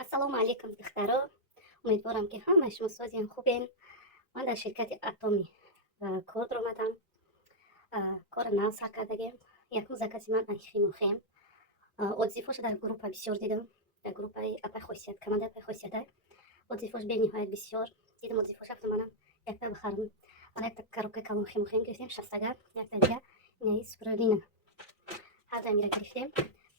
Ассалому алейкум, духтаро. Умедворам, ки ҳамаи шумо созиян хубен. Ман дар ширкати Атоми кор омадам. Кори нав сар кардагем. Якум закази ман химохем. Отзифоша дар группа бисёр дидам. Дар группаи апай хосият, командаи апай хосиятай. Отзифош бениҳоят бисёр. Дидам отзифош рафтам манам якта бихарам. Мана якта коробкаи калон химохем гирифтем, 60 якта дига инаи спирулина. Ҳар дай мира гирифтем.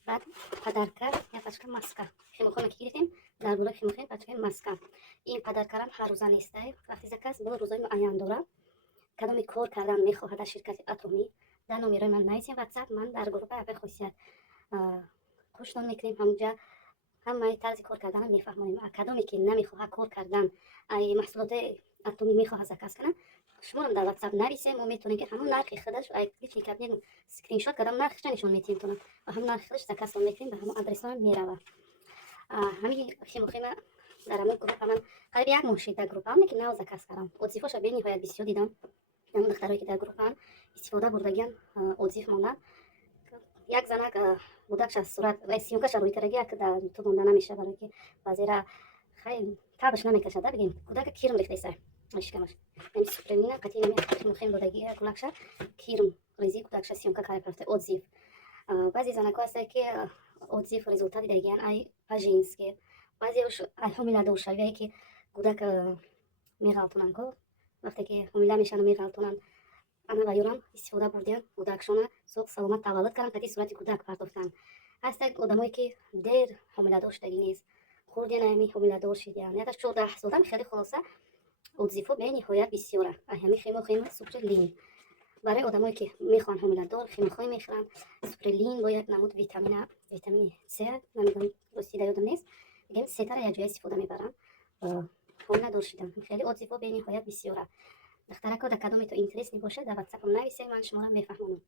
Баъд падарка, як пачка маска. Химохоме ки гирифтем, дар болои химохем пачкаи маска. Ин падаркарам ҳар рӯза нестай. Вақти заказ бо рӯзои муайян дора. Кадоми кор кардан мехоҳад дар ширкати Атоми. Дар номерои ман нависем WhatsApp, ман дар группаи апай хосият кӯштон мекунем, ҳамуҷа ҳамаи тарзи кор карданам мефаҳмонем. Кадоме ки намехоҳад кор кардан, ай маҳсулоти Атоми мехоҳад заказ кунад, шуморам дар WhatsApp нависем, мо метавонем ки ҳамон нархи худаш ай клик кардем, скриншот кардам нархиша нишон метиҳем тонам ва ҳамон нархи худаш заказтон мекунем, ба ҳамон адресонам мерава. Ҳамин химохема дар ҳамон группа ман қариби як моҳ шид дар группаам, ки нав заказ кардам. Отзифоша бениҳоят бисёр дидам. ҳамон духтароe ки дар группаам истифода бурдагиян отзиф мондан. Як занак будакша сурат сёмкаша рӯйкараги як дар ютуб монда намеша, барои ки баъзера хеле табаш намекашад, бигем кӯдака кирм рехтаисай шикамаш. Ин супремина қати химохем бурдаги кулакша кирм рези кӯдакша сёмка кариб рафта отзиф. Баъзе занако ҳастанд ки отзиф результати дагиян ай по-женски. Баъзеош ай ҳомиладоршавие ки кӯдак меғалтонанд ко вақте ки ҳомила мешаванд меғалтонанд. Ана ва ёрам истифода бурдиян кӯдакшона соғ саломат таваллуд карданд, қати сурати кӯдак партофтанд. Ҳастанд одамое ки дер ҳомиладор шудагӣ нест, хурдиян ами ҳомиладор шидиян, ядаш 14 содам хеле хулоса отзифо бениҳоят бисёра. Ай ҳами химохема суприлин. Барои одамое ки мехоҳанд ҳомиладор химохой мехӯранд, суприлин бо як намуд витамини С, намедонам дурустида ёдам нест, мегӯям сетара якҷоя истифода мебаранд. ҳомиладор шидан. Хеле отзифо бениҳоят бисёра. Духтарако дар кадоме то интересни бошад дар WhatsApp нависед, ман шуморо мефаҳмонам.